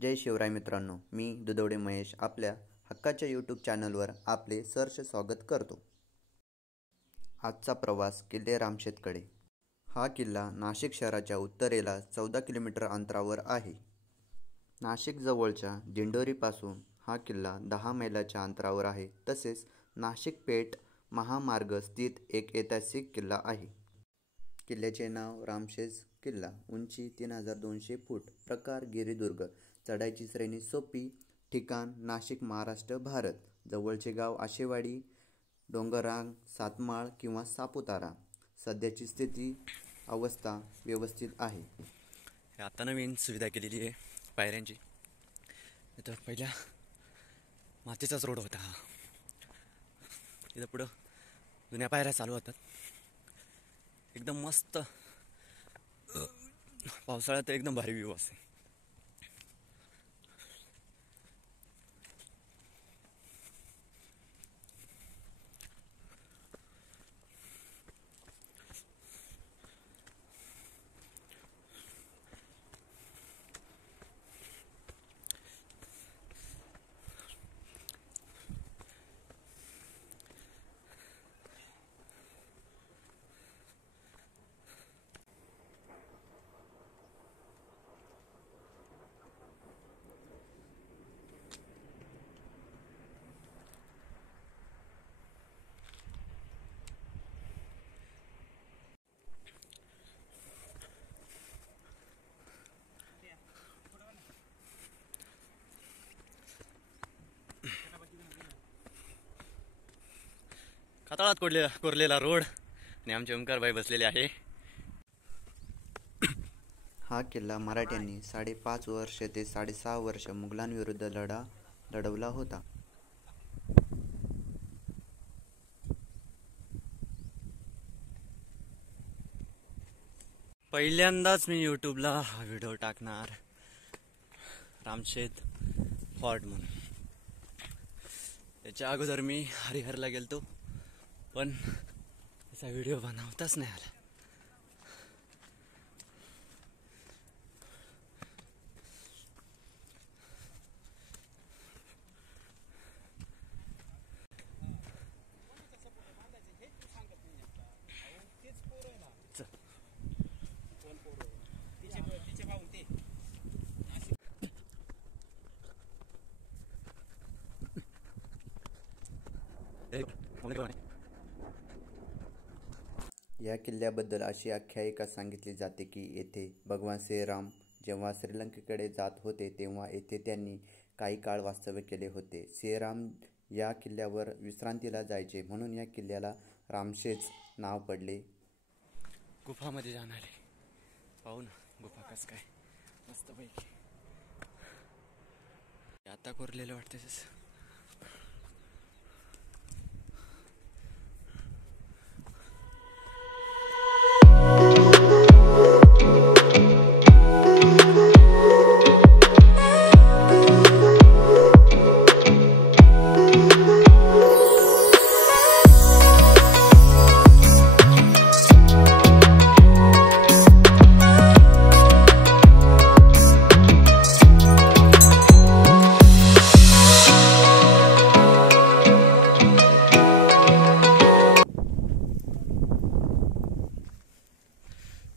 जय शिवराय मित्रांनो, मी दुधवडे महेश आपल्या हक्काच्या यूट्यूब चॅनलवर आपले सहर्ष स्वागत करतो। आजचा प्रवास किल्ले रामशेतकडे। हा किल्ला नाशिक शहराच्या उत्तरेला 14 किलोमीटर अंतरावर आहे। नाशिक जवळच्या दिंडोरीपासून हा किल्ला 10 मैलाच्या अंतरावर आहे। तसेच नाशिक पेठ महामार्ग स्थित एक ऐतिहासिक किल्ला आहे। किल्ल्याचे नाव रामशेज किल्ला। उंची 3200 फूट। प्रकार गिरिदुर्ग। चढाईची श्रेणी सोपी। ठिकाण नाशिक, महाराष्ट्र, भारत। जवळचे गाव आशेवाडी, डोंगररांग, सातमाळ किंवा सापुतारा। सध्याची स्थिती अवस्था व्यवस्थित आहे। आता नवीन सुविधा केलेली आहे पायऱ्यांची। इथं पहिल्या मातीचाच रोड होता हा। इथं पुढं जुन्या पायऱ्या चालू होतात। एकदम मस्त पावसाळ्यात एकदम भारी व्ह्यू असते। कातळात कोरलेला रोड आणि आमचे ओंकारबाई बसलेले आहे। हा किल्ला मराठ्यांनी 5.5 वर्ष ते 6.5 वर्ष मुघलांविरुद्ध लढवला होता। पहिल्यांदाच मी यूट्यूबला हा व्हिडिओ टाकणार, रामशेत फॉर्ट म्हणून। याच्या अगोदर मी हरिहरला गेलतो, पण त्याचा व्हिडिओ बनवताच नाही आला। या किल्ल्याबद्दल अशी आख्यायिका सांगितली जाते की येथे भगवान श्रीराम जेव्हा श्रीलंकेकडे जात होते तेव्हा येथे त्यांनी काही काळ वास्तव्य केले होते। श्रीराम या किल्ल्यावर विश्रांतीला जायचे म्हणून या किल्ल्याला रामशेज नाव पडले। गुफामध्ये जाणार आहे, पाहू ना गुफा कस काय मस्त पैकी। आता कोरलेलं वाटतं तसं।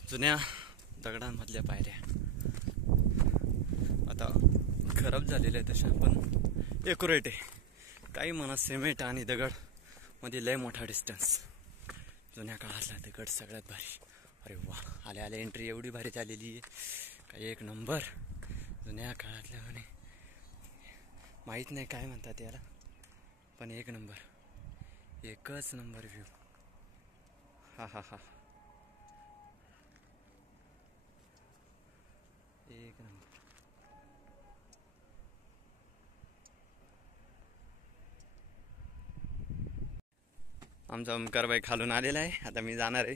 जुन्या दगडांमधल्या पायऱ्या आता खराब झालेल्या आहेत तशा, पण एक्युरेट आहे। काही म्हणा सिमेंट आणि दगड मध्ये लय मोठा डिस्टन्स। जुन्या काळातला दगड सगळ्यात भारी। अरे वा, आल्या आल्या एंट्री एवढी भारी झालेली आहे, काही एक नंबर। जुन्या काळातल्या म्हणे माहीत नाही काय म्हणतात याला, पण एक नंबर, एकच नंबर व्ह्यू। हा हा हा, एक नंबर। आमचा ओंकारबाई खालून आलेला आहे, आता मी जाणार आहे।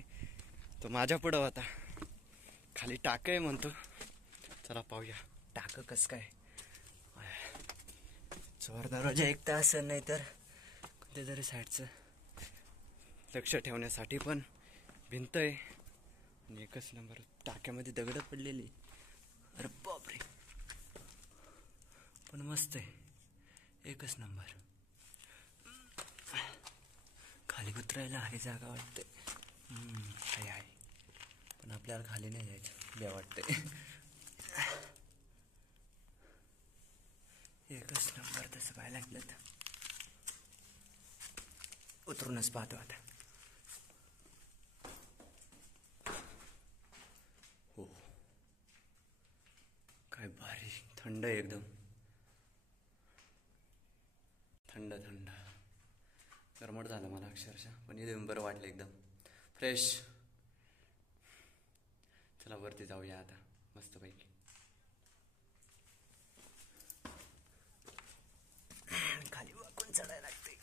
तो माझ्या पुढं होता, खाली टाक आहे म्हणतो। चला पाहूया टाक कस काय। चोर दरवाजा एक तास नाही तर कोणत्या तरी साईडचं लक्ष ठेवण्यासाठी पण भिंत आहे। एकच नंबर। टाक्यामध्ये दगड पडलेली। अरे बापरे, मस्त आहे, एकच नंबर. खाली उतरायला आहे जागा वाटते. आहे पण आपल्याला खाली नाही जायचं, बे वाटते. एकच नंबर तसं पाहायला लागलं तर. उतरूनच पाहतो आता. हो, काय भारी, थंड एकदम, थंड थंड. गरमट झालं मला अक्षरशः, पण इथून बरं वाटलं, एकदम फ्रेश. चला वरती जाऊया आता मस्तपैकी. खाली वाकून चढायला लागते.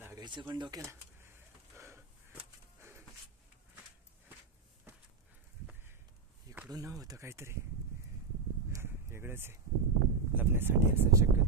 लागायचं पण डोक्याला. इकडून ना होतं काहीतरी वेगळंच आहे, लपण्यासाठी असं शक्यतो.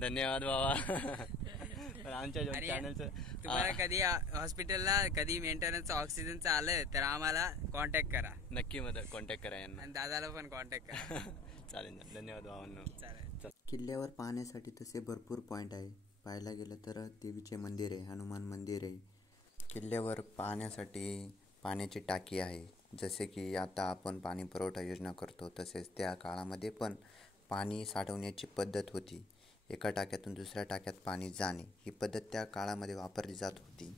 धन्यवाद बाबा. आमच्या चॅनलचं तुम्हाला कधी हॉस्पिटलला कधी मेंटेनन्स ऑक्सिजनचं आलं तर आम्हाला कॉन्टॅक्ट करा. नक्की कॉन्टॅक्ट करा यांना, आणि दादाला पण कॉन्टॅक्ट करा. चालेल ना. धन्यवाद भावांनो. चालेल. किल्ल्यावर पाहण्यासाठी तसे भरपूर पॉईंट आहे. पाहायला गेलं तर देवीचे मंदिर आहे, हनुमान मंदिर आहे. किल्ल्यावर पाहण्यासाठी पाण्याची टाकी आहे. जसे की आता आपण पाणी पुरवठा योजना करतो, तसेच त्या काळामध्ये पण पाणी साठवण्याची पद्धत होती. एका टाक्यातून दुसऱ्या टाक्यात पाणी जाणे ही पद्धत त्या काळामध्ये वापरली जात होती.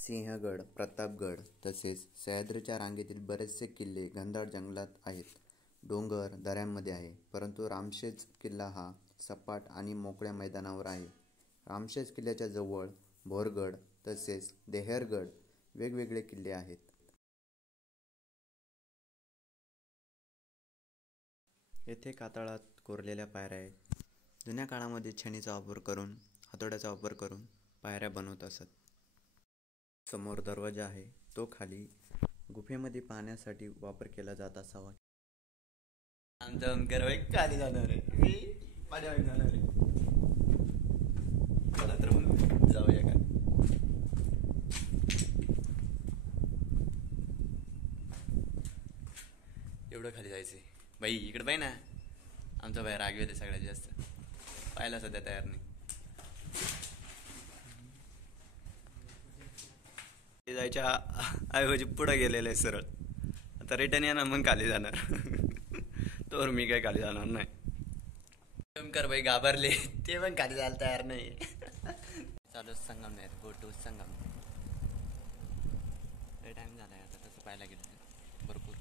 सिंहगड, प्रतापगड तसेच सह्याद्रीच्या रांगेतील बरेचसे किल्ले घनदाट जंगलात आहेत, डोंगर दऱ्यांमध्ये आहे. परंतु रामशेज किल्ला हा सपाट आणि मोकळ्या मैदानावर आहे. रामशेज किल्ल्याच्या जवळ भोरगड तसेच देहरगड वेगवेगळे किल्ले आहेत. येथे कातळात कोरलेल्या पायऱ्या आहेत. जुन्या काळामध्ये छणीचा वापर करून, हातोड्याचा वापर करून पायऱ्या बनवत असत. समोर दरवाजा आहे, तो खाली गुफेमध्ये पाहण्यासाठी वापर केला जात असावा. आमचा ओमकार भाई खाली जाणार आहे, पाण्यावर जाणार आहे. चला तर मग जाऊया का. एवढं खाली जायचंय बाई. इकडे पाहि ना, आमचा भाई रागवेल सगळ्यात जास्त, पाहायला सध्या तयार नाही. जायच्या ऐवजी पुढे गेलेलं आहे सरळ. आता रिटर्न येणार मग खाली जाणार. तर मी काय खाली जाणार नाही. ओमकार भाई घाबरले, ते पण खाली जायला तयार नाही. चालू संगमनेर, गो टू संगमनेर. लय टाइम झालाय आता तसं पाहायला गेलं भरपूर.